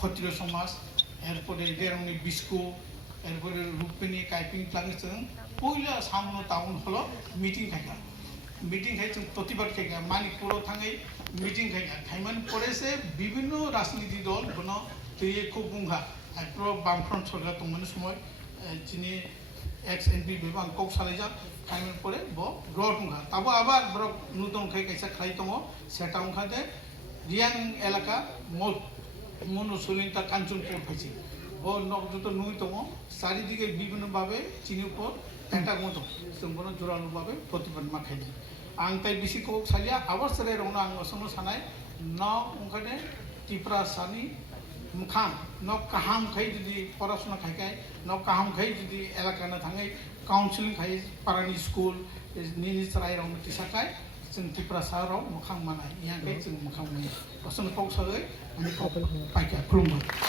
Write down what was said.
ক্ষত্রিয় সমাজ এরপরে দেরংনি বিস্কু এরপরে রূপেনি কাইপিং প্লাংजों পয়লা সামনে টাউন হলো মিটিং খাইगा মিটিং খাই जों প্রতিবাদ খাইगा মানিকপুরাव थाङै মিটিং খাইगा খাইমান পরেছে বিভিন্ন রাজনীতি দল কোনো তৈরি খুব বুংহা আইপ্র বামফ্রন্ট সরকার দंमोन সময় যিনি एक्स एमपी बेबो आं कक सालायजा खाइमान परे ब रड बुंगा ताबो आबार ब्रक नुदन खाइ कायसा खाइ दङ सेटा ओंखादे रियां एलाका मनुसुलिनता काঞ্চনপুর फाइसि ब नक जत नुइ दङ चारिदिके विभिन्न भावे चिनिपुर एंटा मतो जों बनो जुरालु भावे प्रतिबाद माखाइदि आं ताइ बिसि कक सालिया आबार सरे रंना आं असनो सानाय न ओंखादे टिप्रा सानि मुखां न काहाम खाइ जुदि पराशना खाइखाय न काहाम खाइ जुदि एलाकाना थाङै काउन्सिलिं खाइ पारानि स्कुल निनि सरायराव तिसाखाय जों टिप्रा साराव मुखां मानाय याखै जों मुखां मानाय असनो कक सागै अनि कक पाइका खुलुमबाय।